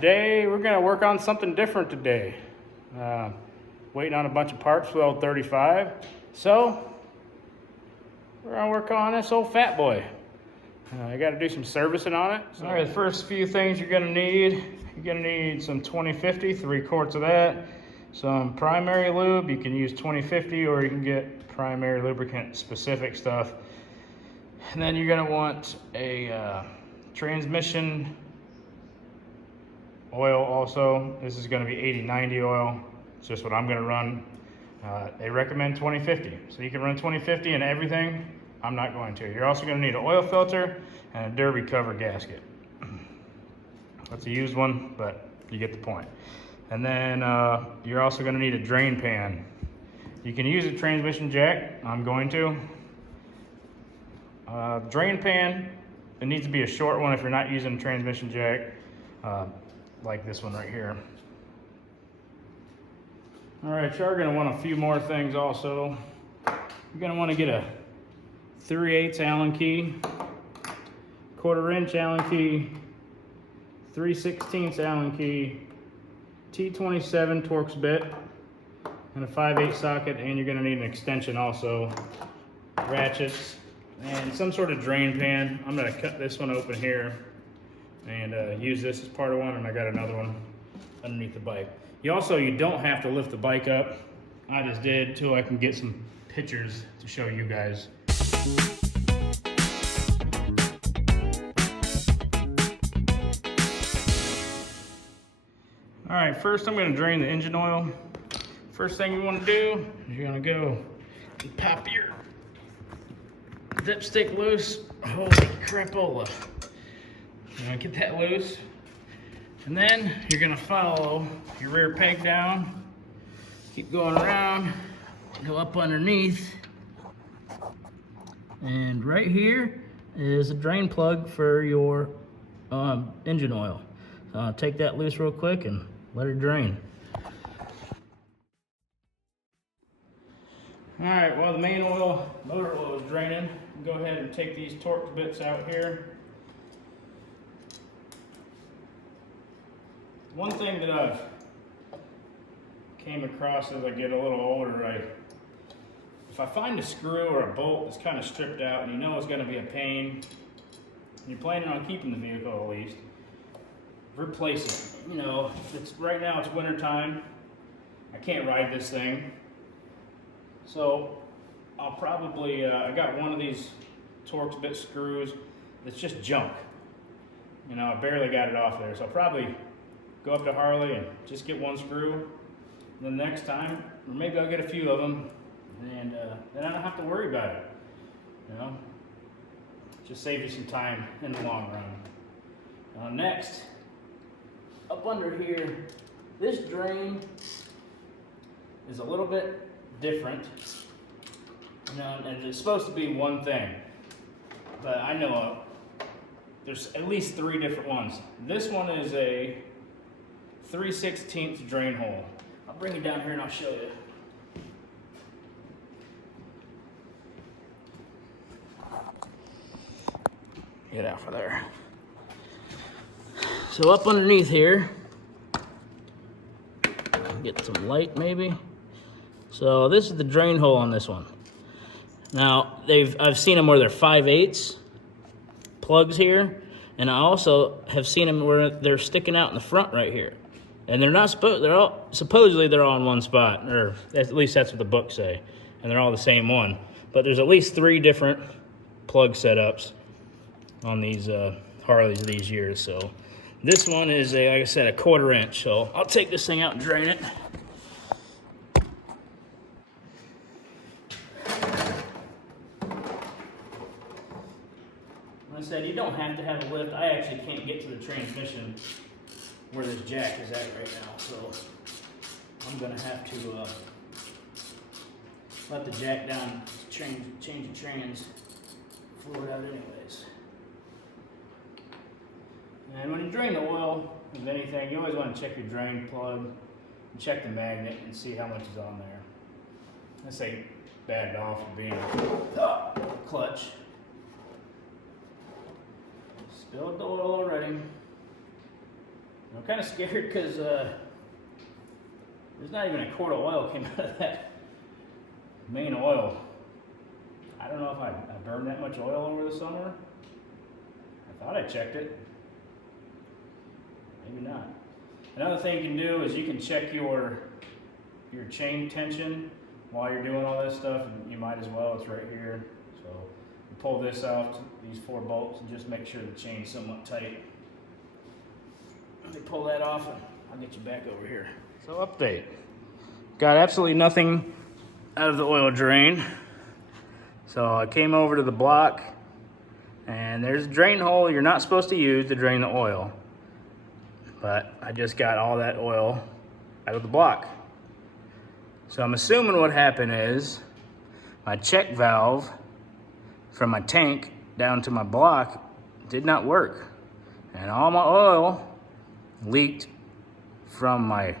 Today we're gonna work on something different today. Waiting on a bunch of parts for the old 35. So we're gonna work on this old fat boy. I gotta do some servicing on it. All right, the first few things you're gonna need some 2050, 3 quarts of that. Some primary lube, you can use 2050 or you can get primary lubricant specific stuff. And then you're gonna want a transmission oil also. This is gonna be 80-90 oil. It's just what I'm gonna run. They recommend 2050, so you can run 2050 in everything. I'm not going to. You're also gonna need an oil filter and a derby cover gasket. That's a used one, but you get the point. And then you're also gonna need a drain pan. You can use a transmission jack. I'm going to. Drain pan, it needs to be a short one if you're not using a transmission jack, like this one right here. All right, you're gonna want a few more things also. You're gonna wanna get a 3/8 Allen key, 1/4 inch Allen key, 3/16 Allen key, T27 Torx bit, and a 5/8 socket, and you're gonna need an extension also, ratchets, and some sort of drain pan. I'm gonna cut this one open here and use this as part of one, and I got another one underneath the bike. You don't have to lift the bike up. I just did till I can get some pictures to show you guys. All right, first I'm gonna drain the engine oil. First thing you wanna do is you're gonna go and pop your dipstick loose. Holy crapola. You're gonna get that loose. And then you're gonna follow your rear peg down, keep going around, go up underneath. And right here is a drain plug for your engine oil. Take that loose real quick and let it drain. All right, while the main oil, motor oil is draining, go ahead and take these Torx bits out here. One thing that I've came across as I get a little older, if I find a screw or a bolt that's kind of stripped out and you know it's going to be a pain, and you're planning on keeping the vehicle at least, replace it. You know, right now it's winter time. I can't ride this thing. So I'll probably, I got one of these Torx bit screws that's just junk. You know, I barely got it off there. So I'll probably go up to Harley and just get one screw. And then next time, or maybe I'll get a few of them, and then I don't have to worry about it. You know, just save you some time in the long run. Next, up under here, this drain is a little bit different. You know, and it's supposed to be one thing, but I know there's at least 3 different ones. This one is a 3/16 drain hole. I'll bring it down here and I'll show you. Get out of there. So up underneath here, get some light maybe. So this is the drain hole on this one. Now I've seen them where they're 5/8 plugs here, and I also have seen them where they're sticking out in the front right here. And they're not supposedly they're all in one spot, or at least that's what the books say, and they're all the same one. But there's at least 3 different plug setups on these Harleys these years. So this one is like I said, a 1/4 inch. So I'll take this thing out and drain it. Like I said, you don't have to have a lift. I actually can't get to the transmission where this jack is at right now, so I'm gonna have to let the jack down, change the trans fluid out anyways. And when you drain the oil of anything, you always want to check your drain plug and check the magnet and see how much is on there. I say bagged off for being a clutch. Spilled the oil already. I'm kind of scared because there's not even a quart of oil came out of that main oil. I don't know if I burned that much oil over the summer. I thought I checked it. Maybe not. Another thing you can do is you can check your chain tension while you're doing all this stuff, and you might as well. It's right here. So you pull this out, these 4 bolts, and just make sure the chain's somewhat tight. Let me pull that off, and I'll get you back over here. So update. Got absolutely nothing out of the oil drain. So I came over to the block, and there's a drain hole you're not supposed to use to drain the oil. But I just got all that oil out of the block. So I'm assuming what happened is my check valve from my tank down to my block did not work. And all my oil leaked from my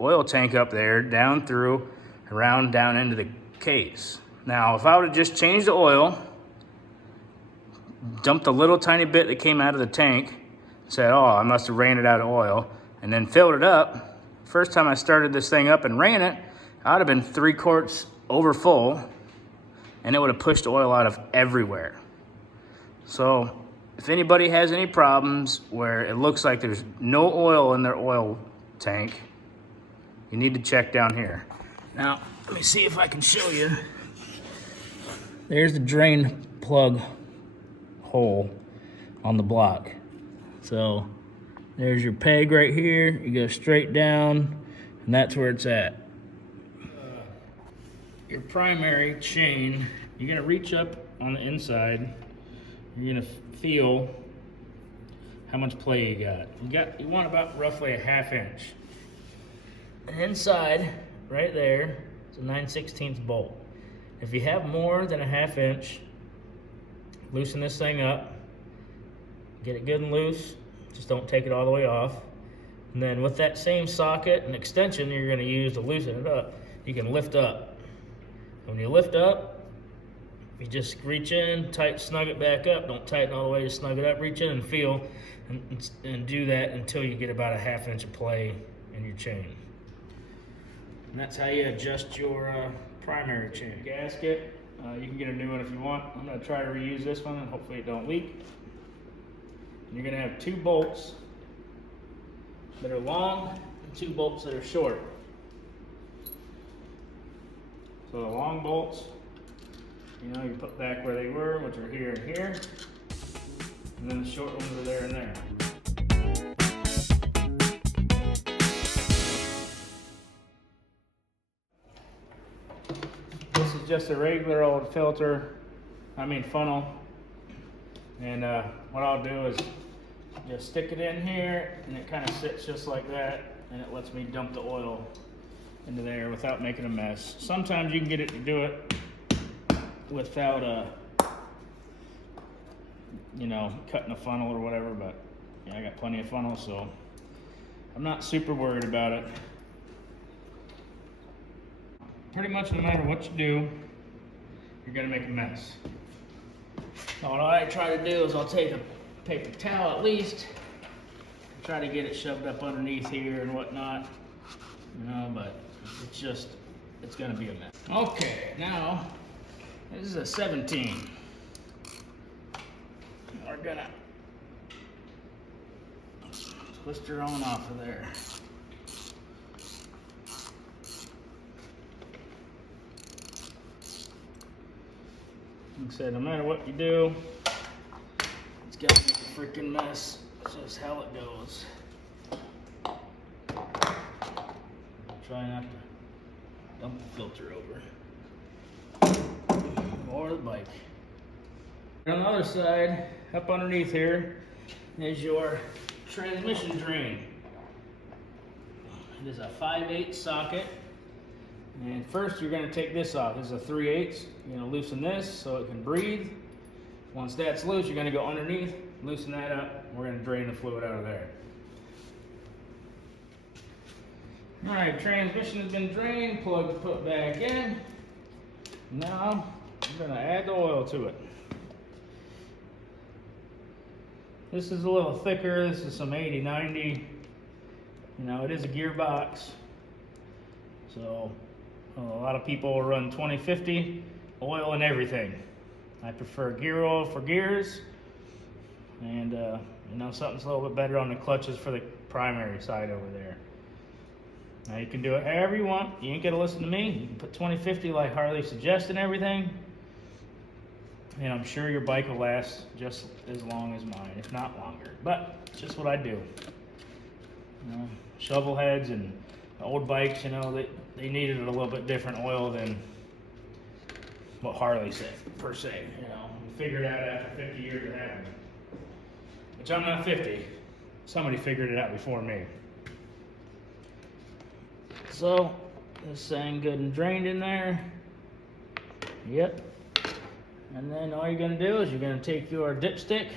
oil tank up there down through, around down into the case. Now, if I would have just changed the oil, dumped a little tiny bit that came out of the tank, said, oh, I must have ran it out of oil, and then filled it up. First time I started this thing up and ran it, I'd have been 3 quarts over full, and it would have pushed oil out of everywhere. So if anybody has any problems where it looks like there's no oil in their oil tank, you need to check down here. Now, let me see if I can show you. There's the drain plug hole on the block. So there's your peg right here. You go straight down, and that's where it's at. Your primary chain, you're gonna reach up on the inside. You're gonna feel how much play you got. You want about roughly a 1/2 inch. And inside, right there, it's a 9/16 bolt. If you have more than a 1/2 inch, loosen this thing up, get it good and loose, just don't take it all the way off. And then with that same socket and extension you're gonna use to loosen it up, you can lift up. When you lift up, you just reach in, snug it back up. Don't tighten all the way, just snug it up, reach in and feel, and do that until you get about a 1/2 inch of play in your chain. And that's how you adjust your primary chain. Gasket, you can get a new one if you want. I'm gonna try to reuse this one and hopefully it don't leak. And you're gonna have 2 bolts that are long and 2 bolts that are short. So the long bolts, you put back where they were, which are here and here. And then the short ones are there and there. This is just a regular old funnel. And what I'll do is just stick it in here, and it kind of sits just like that, and it lets me dump the oil into there without making a mess. Sometimes you can get it to do it without cutting a funnel or whatever, but yeah, I got plenty of funnels, so I'm not super worried about it. Pretty much no matter what you do, you're gonna make a mess. So what I try to do is I'll take a paper towel at least, and try to get it shoved up underneath here and whatnot, but it's gonna be a mess. Okay, now, this is a 17. We're gonna twist her on off of there. Like I said, no matter what you do, it's gotta make a freaking mess. It's just how it goes. Try not to dump the filter over. Or the bike. On the other side, up underneath here, is your transmission drain. It is a 5/8 socket. And first you're going to take this off. This is a 3/8. You're going to loosen this so it can breathe. Once that's loose, you're going to go underneath, loosen that up. We're going to drain the fluid out of there. Alright, transmission has been drained, plug put back in. Now, I'm going to add the oil to it. This is a little thicker. This is some 80/90 You know, it is a gearbox. So a lot of people will run 2050 oil and everything. I prefer gear oil for gears, and you know, something's a little bit better on the clutches for the primary side over there. Now you can do it however you want. You ain't gotta listen to me. You can put 2050 like Harley suggests and everything, and I'm sure your bike will last just as long as mine, if not longer. But it's just what I do. You know, shovel heads and old bikes, you know, they needed a little bit different oil than what Harley said, per se. You know, we figured out after 50 years of having it. Which I'm not 50. Somebody figured it out before me. So, this thing good and drained in there. Yep. And then all you're gonna do is you're gonna take your dipstick.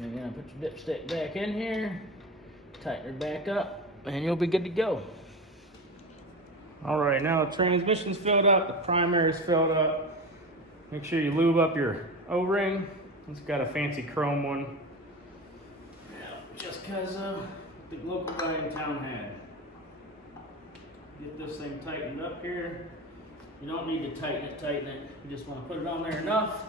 You're gonna put your dipstick back in here, tighten it back up, and you'll be good to go. All right, now the transmission's filled up, the primary's filled up. Make sure you lube up your O-ring. It's got a fancy chrome one. Yeah, just cause the local guy in town had. Get this thing tightened up here. You don't need to tighten it. You just want to put it on there enough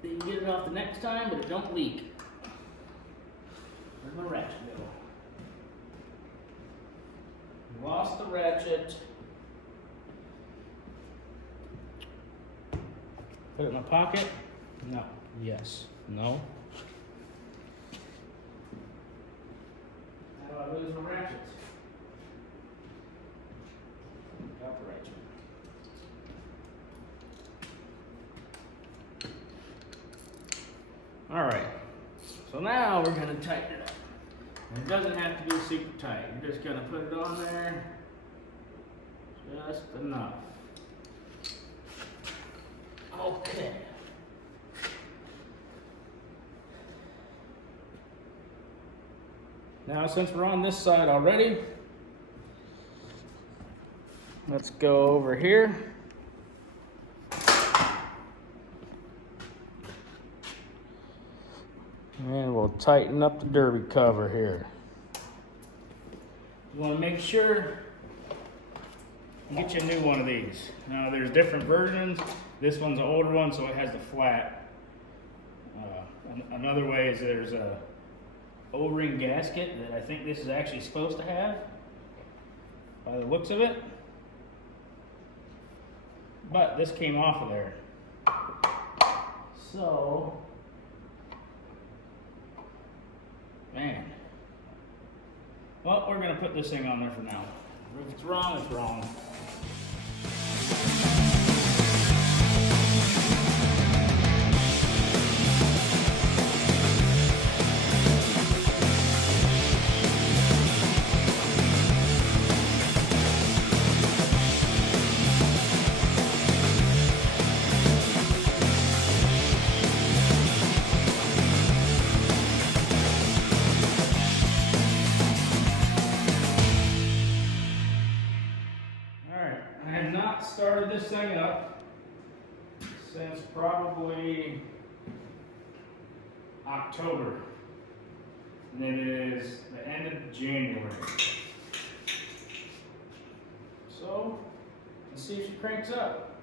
that you can get it off the next time, but it don't leak. Where's my ratchet go? Lost the ratchet. Put it in my pocket? No. Yes. No. How do I lose my ratchet? Got the ratchet. All right. So now we're going to tighten it up. And it doesn't have to be super tight. You're just going to put it on there just enough. Okay. Now, since we're on this side already, let's go over here. And we'll tighten up the derby cover here. You want to make sure you get you a new one of these. Now, there's different versions. This one's an older one, so it has the flat. Another way is there's a O-ring gasket that I think this is actually supposed to have, by the looks of it. But this came off of there. So, man. Well, we're going to put this thing on there for now. If it's wrong, it's wrong. Started this thing up since probably October, and it is the end of January. So let's see if she cranks up.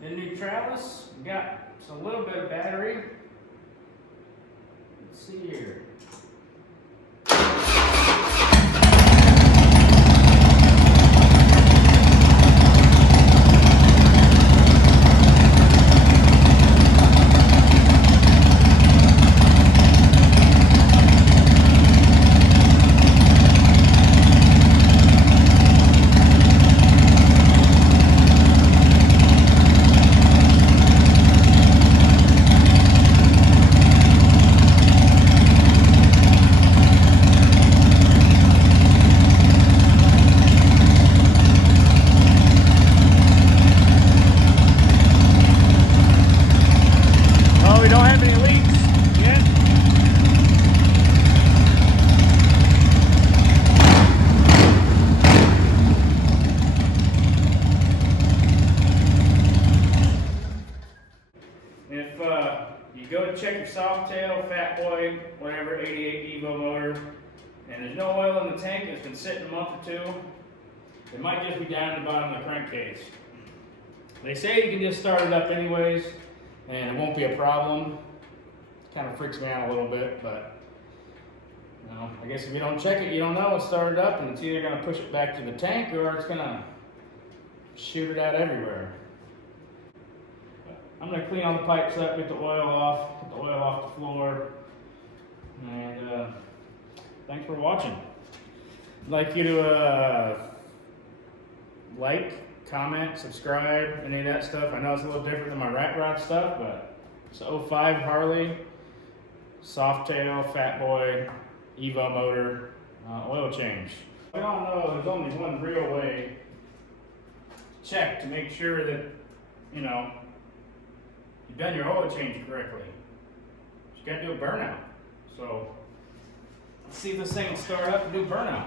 The new trellis got a little bit of battery. Let's see here. go check your soft tail, fat boy, whatever, 88 Evo motor, and there's no oil in the tank. It's been sitting a month or two. It might just be down at the bottom of the crankcase. They say you can just start it up anyways, and it won't be a problem. Kind of freaks me out a little bit, but you know, I guess if you don't check it, you don't know it's started up, and it's either going to push it back to the tank or it's going to shoot it out everywhere. I'm going to clean all the pipes up, get the oil off the floor, and thanks for watching. I'd like you to like, comment, subscribe, any of that stuff. I know it's a little different than my rat rod stuff, but it's a 05 Harley, soft tail, fat boy, Evo motor, oil change. We all know there's only one real way to check to make sure that, you know, you've done your oil change correctly. You got to do a burnout. So let's see if this thing will start up and do burnout.